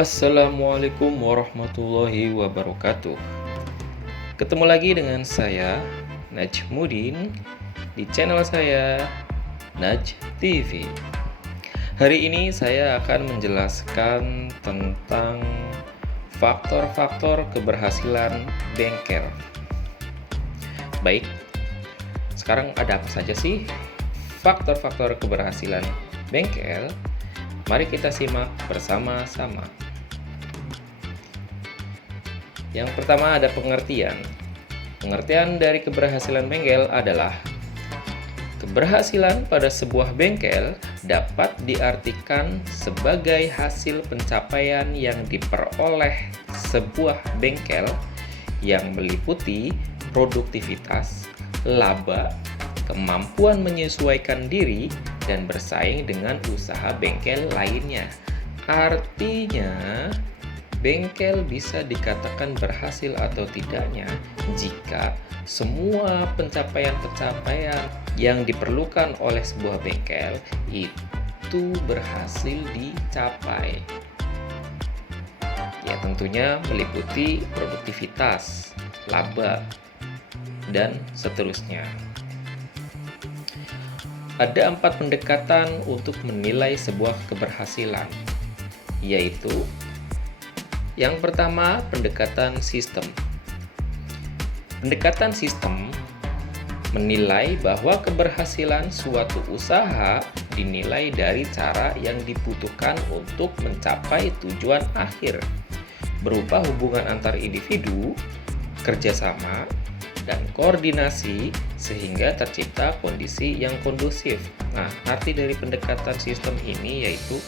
Assalamualaikum warahmatullahi wabarakatuh. Ketemu lagi dengan saya, Najmudin, di channel saya, Naj TV. Hari ini saya akan menjelaskan tentang faktor-faktor keberhasilan bengkel. Baik, sekarang ada apa saja sih faktor-faktor keberhasilan bengkel? Mari kita simak bersama-sama. Yang pertama ada pengertian. Pengertian dari keberhasilan bengkel adalah keberhasilan pada sebuah bengkel dapat diartikan sebagai hasil pencapaian yang diperoleh sebuah bengkel yang meliputi produktivitas, laba, kemampuan menyesuaikan diri, dan bersaing dengan usaha bengkel lainnya. Artinya, bengkel bisa dikatakan berhasil atau tidaknya jika semua pencapaian-pencapaian yang diperlukan oleh sebuah bengkel itu berhasil dicapai. Ya, tentunya meliputi produktivitas, laba, dan seterusnya. Ada 4 pendekatan untuk menilai sebuah keberhasilan, yaitu yang pertama, pendekatan sistem. Pendekatan sistem menilai bahwa keberhasilan suatu usaha dinilai dari cara yang dibutuhkan untuk mencapai tujuan akhir, berupa hubungan antar individu, kerjasama, dan koordinasi sehingga tercipta kondisi yang kondusif. Nah, arti dari pendekatan sistem ini yaitu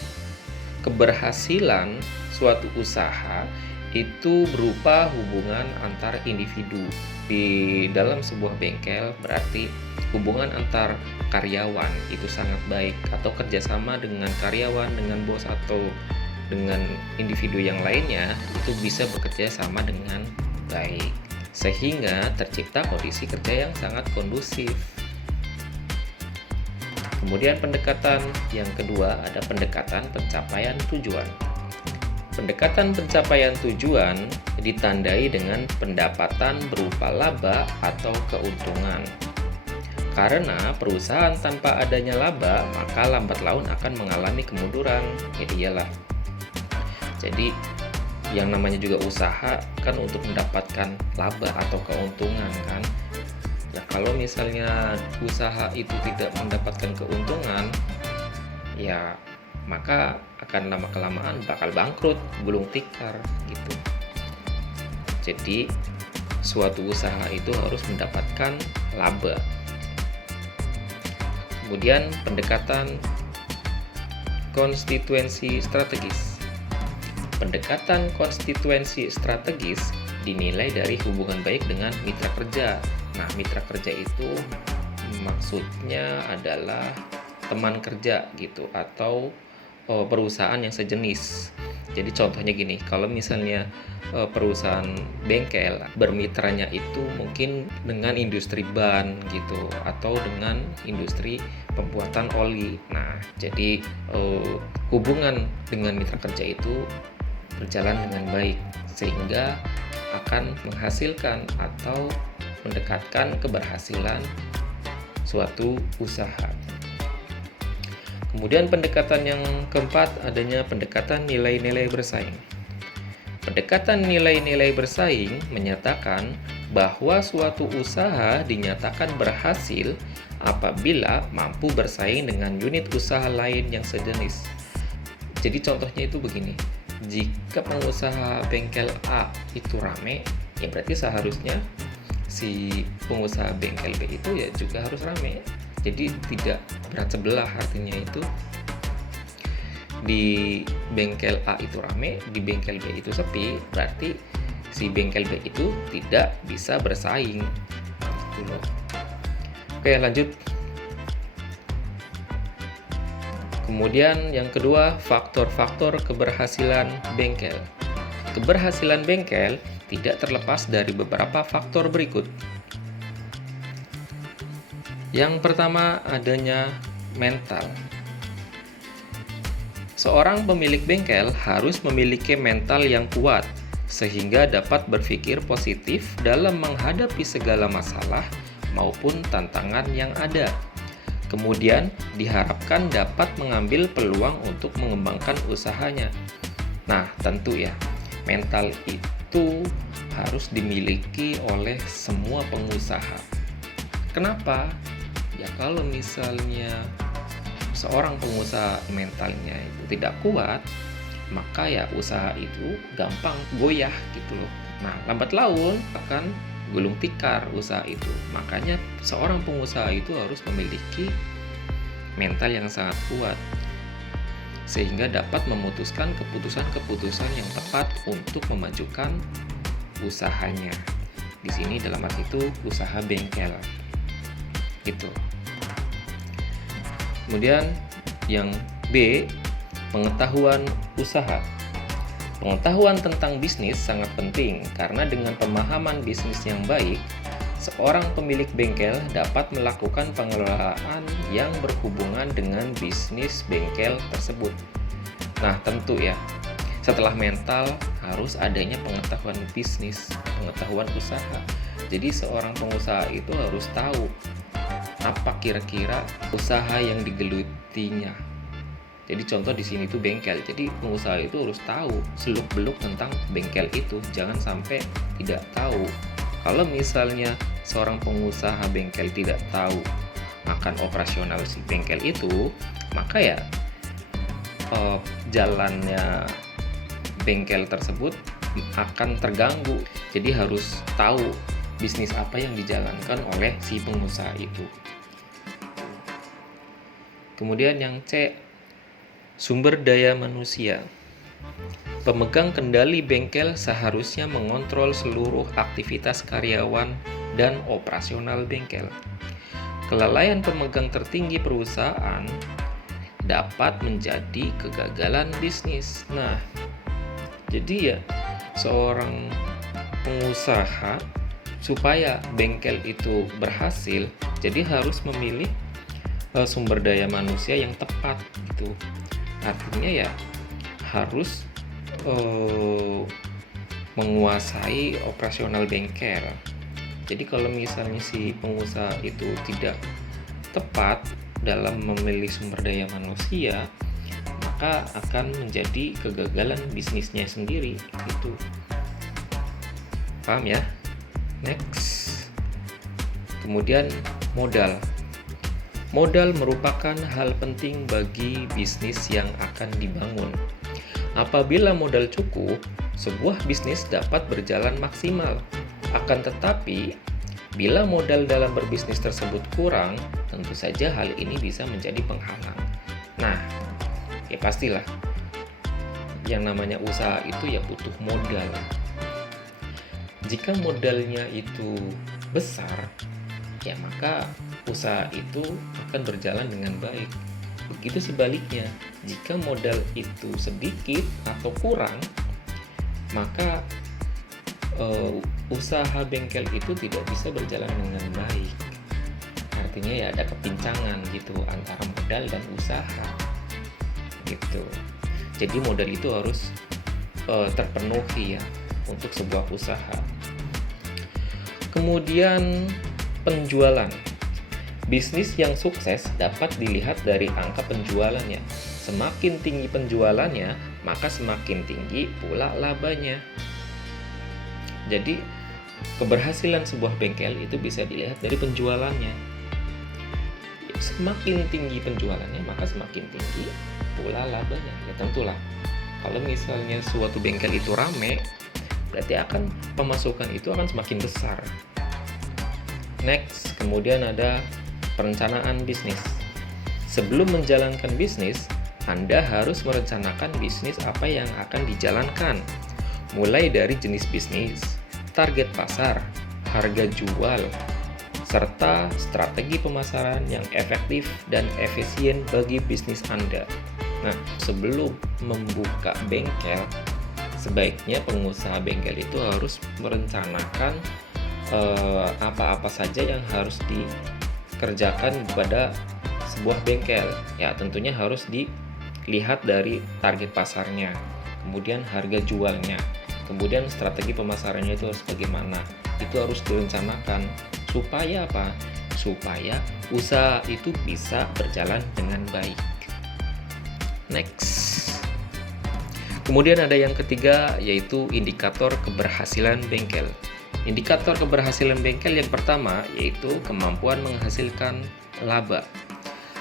keberhasilan suatu usaha itu berupa hubungan antar individu. Di dalam sebuah bengkel berarti hubungan antar karyawan itu sangat baik, atau kerjasama dengan karyawan, dengan bos, atau dengan individu yang lainnya itu bisa bekerja sama dengan baik, sehingga tercipta kondisi kerja yang sangat kondusif. Kemudian pendekatan yang kedua ada pendekatan pencapaian tujuan. Pendekatan pencapaian tujuan ditandai dengan pendapatan berupa laba atau keuntungan. Karena perusahaan tanpa adanya laba, maka lambat laun akan mengalami kemunduran. Iyalah. Jadi yang namanya juga usaha kan untuk mendapatkan laba atau keuntungan kan. Ya kalau misalnya usaha itu tidak mendapatkan keuntungan, ya maka akan lama-kelamaan bakal bangkrut, gulung tikar gitu. Jadi suatu usaha itu harus mendapatkan laba. Kemudian pendekatan konstituensi strategis. Pendekatan konstituensi strategis dinilai dari hubungan baik dengan mitra kerja. Nah, mitra kerja itu maksudnya adalah teman kerja gitu, atau perusahaan yang sejenis. Jadi contohnya gini, kalau misalnya perusahaan bengkel bermitranya itu mungkin dengan industri ban gitu, atau dengan industri pembuatan oli. Nah, jadi hubungan dengan mitra kerja itu berjalan dengan baik sehingga akan menghasilkan atau mendekatkan keberhasilan suatu usaha. Kemudian pendekatan yang keempat adanya pendekatan nilai-nilai bersaing. Pendekatan nilai-nilai bersaing menyatakan bahwa suatu usaha dinyatakan berhasil apabila mampu bersaing dengan unit usaha lain yang sejenis. Jadi contohnya itu begini, jika pengusaha bengkel A itu rame, ya berarti seharusnya si pengusaha bengkel B itu ya juga harus rame. Jadi tidak berat sebelah, artinya itu di bengkel A itu rame, di bengkel B itu sepi, berarti si bengkel B itu tidak bisa bersaing gitu loh. Oke, lanjut. Kemudian yang kedua, faktor-faktor keberhasilan bengkel. Keberhasilan bengkel tidak terlepas dari beberapa faktor berikut. Yang pertama adanya mental. Seorang pemilik bengkel harus memiliki mental yang kuat sehingga dapat berpikir positif dalam menghadapi segala masalah maupun tantangan yang ada. Kemudian diharapkan dapat mengambil peluang untuk mengembangkan usahanya. Nah, tentu ya, mental itu harus dimiliki oleh semua pengusaha. Kenapa? Ya kalau misalnya seorang pengusaha mentalnya itu tidak kuat, maka ya usaha itu gampang goyah gitu loh. Nah, lambat laun akan gulung tikar usaha itu. Makanya seorang pengusaha itu harus memiliki mental yang sangat kuat sehingga dapat memutuskan keputusan-keputusan yang tepat untuk memajukan usahanya. Di sini dalam arti itu usaha bengkel. Gitu. Kemudian yang B, pengetahuan usaha. Pengetahuan tentang bisnis sangat penting karena dengan pemahaman bisnis yang baik, seorang pemilik bengkel dapat melakukan pengelolaan yang berhubungan dengan bisnis bengkel tersebut. Nah, tentu ya, setelah mental harus adanya pengetahuan bisnis, pengetahuan usaha. Jadi seorang pengusaha itu harus tahu apa kira-kira usaha yang digelutinya. Jadi contoh di sini tuh bengkel. Jadi pengusaha itu harus tahu seluk-beluk tentang bengkel itu. Jangan sampai tidak tahu. Kalau misalnya seorang pengusaha bengkel tidak tahu akan operasional si bengkel itu, maka ya jalannya bengkel tersebut akan terganggu. Jadi harus tahu bisnis apa yang dijalankan oleh si pengusaha itu. Kemudian yang C, sumber daya manusia. Pemegang kendali bengkel seharusnya mengontrol seluruh aktivitas karyawan dan operasional bengkel. Kelalaian pemegang tertinggi perusahaan dapat menjadi kegagalan bisnis. Nah, jadi ya seorang pengusaha supaya bengkel itu berhasil, jadi harus memilih sumber daya manusia yang tepat gitu. Artinya ya harus menguasai operasional bengkel. Jadi kalau misalnya si pengusaha itu tidak tepat dalam memilih sumber daya manusia, maka akan menjadi kegagalan bisnisnya sendiri gitu. Paham ya? Next. Kemudian modal. Modal merupakan hal penting bagi bisnis yang akan dibangun. Apabila modal cukup, sebuah bisnis dapat berjalan maksimal. Akan tetapi, bila modal dalam berbisnis tersebut kurang, tentu saja hal ini bisa menjadi penghalang. Nah, ya pastilah, yang namanya usaha itu ya butuh modal. Jika modalnya itu besar, ya maka usaha itu akan berjalan dengan baik. Begitu sebaliknya, jika modal itu sedikit atau kurang, maka usaha bengkel itu tidak bisa berjalan dengan baik. Artinya ya ada kepincangan gitu antara modal dan usaha gitu. Jadi modal itu harus terpenuhi ya untuk sebuah usaha. Kemudian penjualan. Bisnis yang sukses dapat dilihat dari angka penjualannya. Semakin tinggi penjualannya, maka semakin tinggi pula labanya. Jadi, keberhasilan sebuah bengkel itu bisa dilihat dari penjualannya. Semakin tinggi penjualannya, maka semakin tinggi pula labanya. Ya tentulah, kalau misalnya suatu bengkel itu rame, berarti pemasukan itu akan semakin besar. Next, kemudian ada perencanaan bisnis. Sebelum menjalankan bisnis, Anda harus merencanakan bisnis apa yang akan dijalankan. Mulai dari jenis bisnis, target pasar, harga jual, serta strategi pemasaran yang efektif dan efisien bagi bisnis Anda. Nah, sebelum membuka bengkel, sebaiknya pengusaha bengkel itu harus merencanakan apa-apa saja yang harus dikerjakan pada sebuah bengkel. Ya, tentunya harus lihat dari target pasarnya, kemudian harga jualnya, kemudian strategi pemasarannya itu harus bagaimana. Itu harus direncanakan supaya apa? Supaya usaha itu bisa berjalan dengan baik. Next. Kemudian ada yang ketiga, yaitu indikator keberhasilan bengkel. Indikator keberhasilan bengkel yang pertama yaitu kemampuan menghasilkan laba.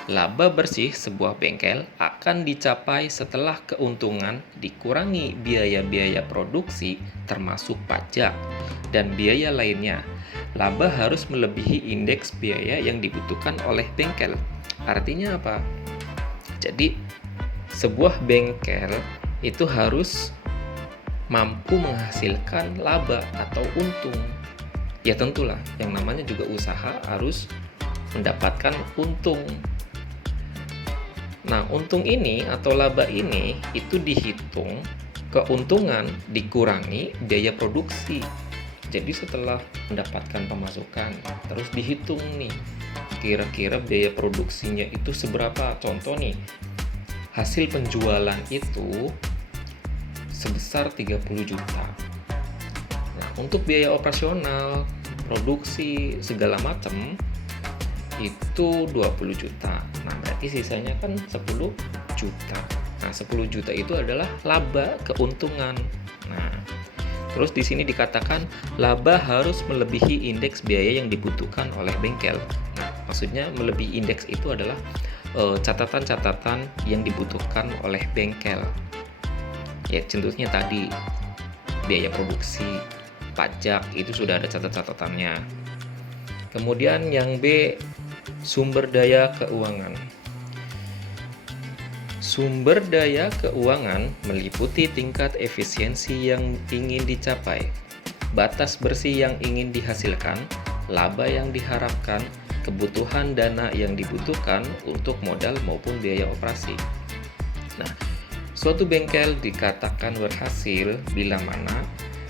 Laba bersih sebuah bengkel akan dicapai setelah keuntungan dikurangi biaya-biaya produksi termasuk pajak dan biaya lainnya. Laba harus melebihi indeks biaya yang dibutuhkan oleh bengkel. Artinya apa? Jadi, sebuah bengkel itu harus mampu menghasilkan laba atau untung. Ya tentulah, yang namanya juga usaha harus mendapatkan untung. Nah, untung ini atau laba ini itu dihitung keuntungan dikurangi biaya produksi. Jadi setelah mendapatkan pemasukan, terus dihitung nih, kira-kira biaya produksinya itu seberapa. Contoh nih, hasil penjualan itu sebesar 30 juta. Nah, untuk biaya operasional, produksi, segala macam itu 20 juta. Nah, berarti sisanya kan 10 juta. Nah, 10 juta itu adalah laba keuntungan. Nah, terus di sini dikatakan laba harus melebihi indeks biaya yang dibutuhkan oleh bengkel. Nah, maksudnya melebihi indeks itu adalah catatan-catatan yang dibutuhkan oleh bengkel. Ya, contohnya tadi biaya produksi, pajak, itu sudah ada catatannya. Kemudian yang B, sumber daya keuangan. Sumber daya keuangan meliputi tingkat efisiensi yang ingin dicapai, batas bersih yang ingin dihasilkan, laba yang diharapkan, kebutuhan dana yang dibutuhkan untuk modal maupun biaya operasi. Nah, suatu bengkel dikatakan berhasil bila mana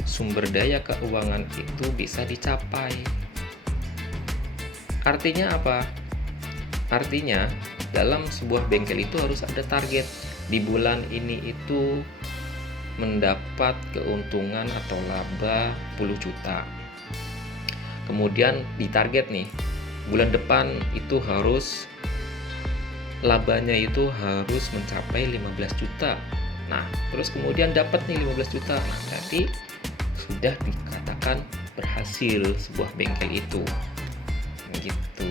sumber daya keuangan itu bisa dicapai. Artinya apa? Artinya dalam sebuah bengkel itu harus ada target. Di bulan ini itu mendapat keuntungan atau laba 10 juta. Kemudian ditarget nih, bulan depan itu harus labanya itu harus mencapai 15 juta. Nah, terus kemudian dapat nih 15 juta. Nah, berarti sudah dikatakan berhasil sebuah bengkel itu. Gitu.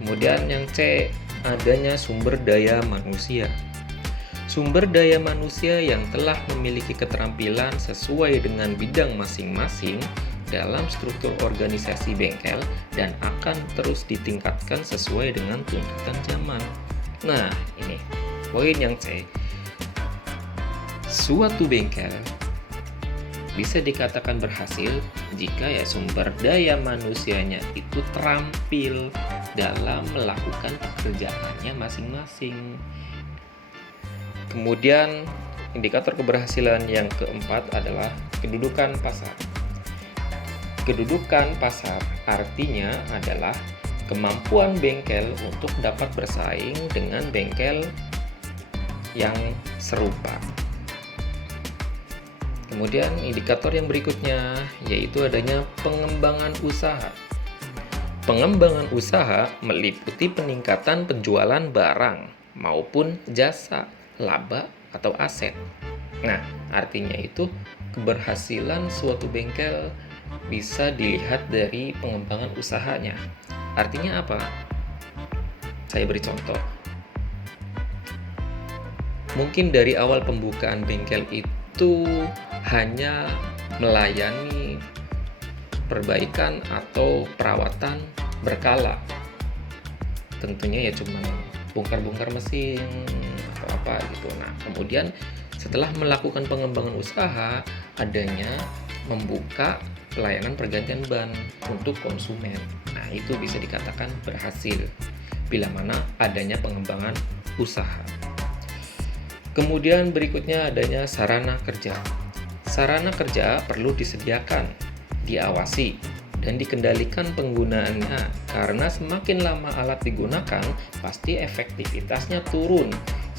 Kemudian yang C, adanya sumber daya manusia. Sumber daya manusia yang telah memiliki keterampilan sesuai dengan bidang masing-masing dalam struktur organisasi bengkel dan akan terus ditingkatkan sesuai dengan tuntutan zaman. Nah, ini poin yang C. Suatu bengkel bisa dikatakan berhasil jika ya sumber daya manusianya itu terampil dalam melakukan pekerjaannya masing-masing. Kemudian indikator keberhasilan yang keempat adalah kedudukan pasar. Kedudukan pasar artinya adalah kemampuan bengkel untuk dapat bersaing dengan bengkel yang serupa. Kemudian indikator yang berikutnya yaitu adanya pengembangan usaha. Pengembangan usaha meliputi peningkatan penjualan barang maupun jasa, laba atau aset. Nah, artinya itu keberhasilan suatu bengkel bisa dilihat dari pengembangan usahanya. Artinya apa? Saya beri contoh. Mungkin dari awal pembukaan bengkel itu hanya melayani perbaikan atau perawatan berkala. Tentunya ya cuma bongkar-bongkar mesin atau apa gitu. Nah, kemudian setelah melakukan pengembangan usaha, adanya membuka pelayanan pergantian ban untuk konsumen. Nah, itu bisa dikatakan berhasil bila mana adanya pengembangan usaha. Kemudian berikutnya adanya sarana kerja. Sarana kerja perlu disediakan, diawasi, dan dikendalikan penggunaannya karena semakin lama alat digunakan, pasti efektivitasnya turun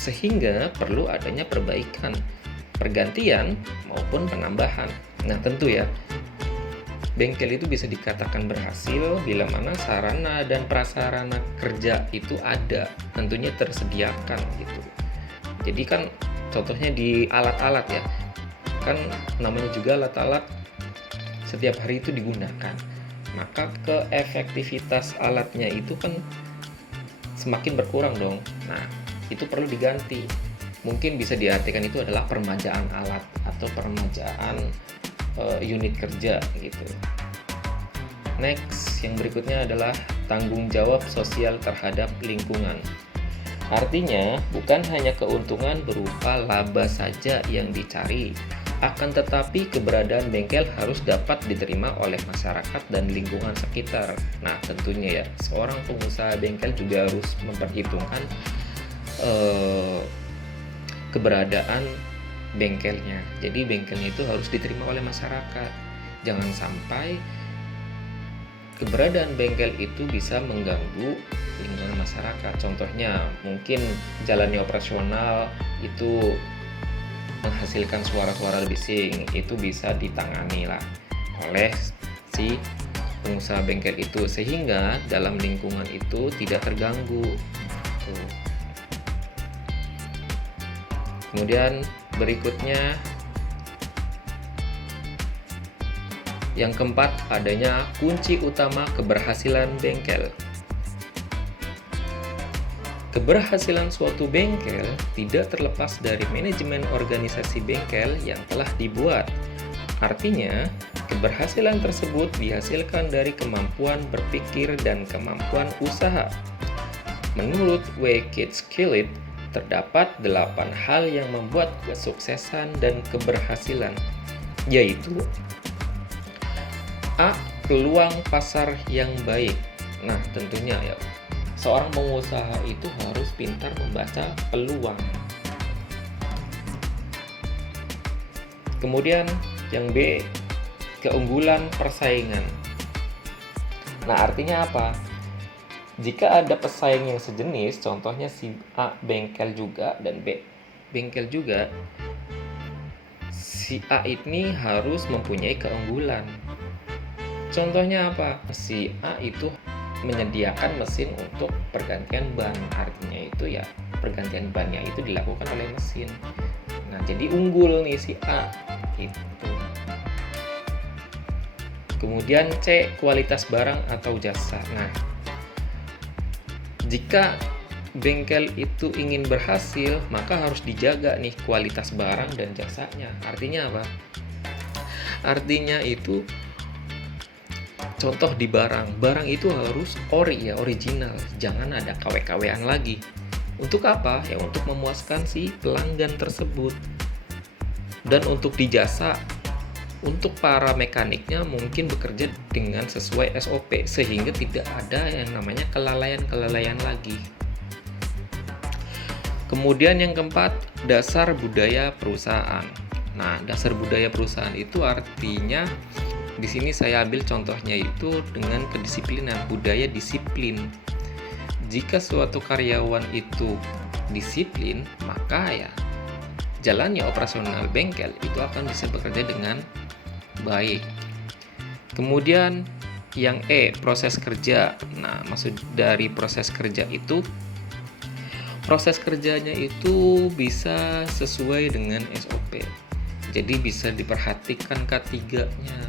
sehingga perlu adanya perbaikan, pergantian maupun penambahan. Nah, tentu ya, bengkel itu bisa dikatakan berhasil bila mana sarana dan prasarana kerja itu ada, tentunya tersediakan gitu. Jadi kan contohnya di alat-alat ya, kan namanya juga alat-alat setiap hari itu digunakan, maka keefektivitas alatnya itu kan semakin berkurang dong. Nah, itu perlu diganti. Mungkin bisa diartikan itu adalah permajaan alat atau permajaan unit kerja gitu. Next, yang berikutnya adalah tanggung jawab sosial terhadap lingkungan. Artinya, bukan hanya keuntungan berupa laba saja yang dicari, akan tetapi keberadaan bengkel harus dapat diterima oleh masyarakat dan lingkungan sekitar. Nah, tentunya ya, seorang pengusaha bengkel juga harus memperhitungkan keberadaan bengkelnya. Jadi bengkelnya itu harus diterima oleh masyarakat. Jangan sampai keberadaan bengkel itu bisa mengganggu lingkungan masyarakat. Contohnya mungkin jalannya operasional itu menghasilkan suara-suara bising, itu bisa ditangani lah oleh si pengusaha bengkel itu, sehingga dalam lingkungan itu tidak terganggu. Kemudian berikutnya yang keempat, adanya kunci utama keberhasilan bengkel. Keberhasilan suatu bengkel tidak terlepas dari manajemen organisasi bengkel yang telah dibuat. Artinya, keberhasilan tersebut dihasilkan dari kemampuan berpikir dan kemampuan usaha. Menurut Wykidd-Skillit, terdapat 8 hal yang membuat kesuksesan dan keberhasilan, yaitu A. Peluang pasar yang baik. Nah, tentunya ya, seorang pengusaha itu harus pintar membaca peluang. Kemudian yang B, keunggulan persaingan. Nah, artinya apa? Jika ada pesaing yang sejenis, contohnya si A bengkel juga dan B bengkel juga, si A ini harus mempunyai keunggulan. Contohnya apa? Si A itu menyediakan mesin untuk pergantian ban. Artinya itu ya, pergantian bannya itu dilakukan oleh mesin. Nah, jadi unggul nih si A gitu. Kemudian C, kualitas barang atau jasa. Nah, jika bengkel itu ingin berhasil, maka harus dijaga nih kualitas barang dan jasanya. Artinya apa? Artinya itu contoh di barang itu harus original, jangan ada KW-KW-an lagi. Untuk apa? Ya untuk memuaskan si pelanggan tersebut. Dan untuk di jasa, untuk para mekaniknya mungkin bekerja dengan sesuai SOP, sehingga tidak ada yang namanya kelalaian lagi. Kemudian yang keempat, dasar budaya perusahaan. Nah, dasar budaya perusahaan itu artinya di sini saya ambil contohnya itu dengan kedisiplinan, budaya disiplin. Jika suatu karyawan itu disiplin, maka ya jalannya operasional bengkel itu akan bisa bekerja dengan baik. Kemudian yang E, proses kerja. Nah, maksud dari proses kerja itu, proses kerjanya itu bisa sesuai dengan SOP. Jadi bisa diperhatikan K3-nya,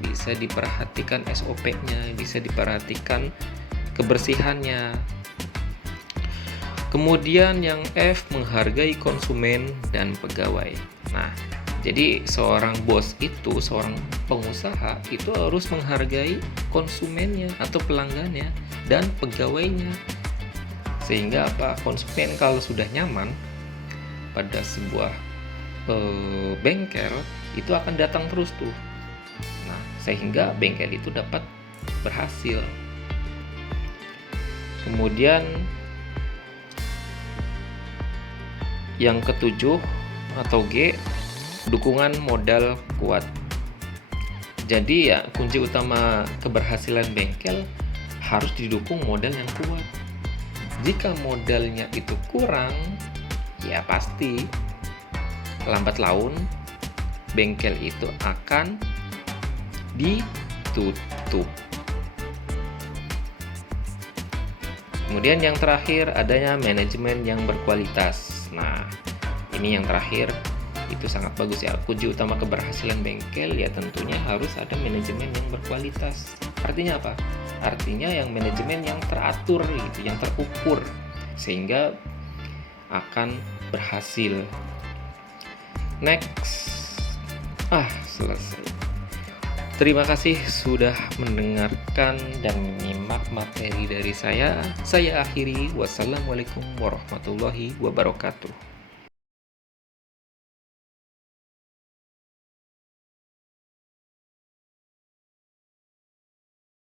bisa diperhatikan SOP-nya, bisa diperhatikan kebersihannya. Kemudian yang F, menghargai konsumen dan pegawai. Nah, jadi seorang bos itu, seorang pengusaha itu harus menghargai konsumennya atau pelanggannya dan pegawainya. Sehingga apa? Konsumen kalau sudah nyaman pada sebuah bengkel itu akan datang terus tuh. Nah, sehingga bengkel itu dapat berhasil. Kemudian yang ketujuh atau G, dukungan modal kuat. Jadi ya kunci utama keberhasilan bengkel harus didukung modal yang kuat. Jika modalnya itu kurang, Ya pasti lambat laun bengkel itu akan ditutup. Kemudian yang terakhir, adanya manajemen yang berkualitas. Nah, ini yang terakhir itu sangat bagus ya. Kunci utama keberhasilan bengkel ya tentunya harus ada manajemen yang berkualitas. Artinya apa? Artinya yang manajemen yang teratur gitu, yang terukur sehingga akan berhasil. Next. Selesai. Terima kasih sudah mendengarkan dan menyimak materi dari saya. Saya akhiri. Wassalamualaikum warahmatullahi wabarakatuh.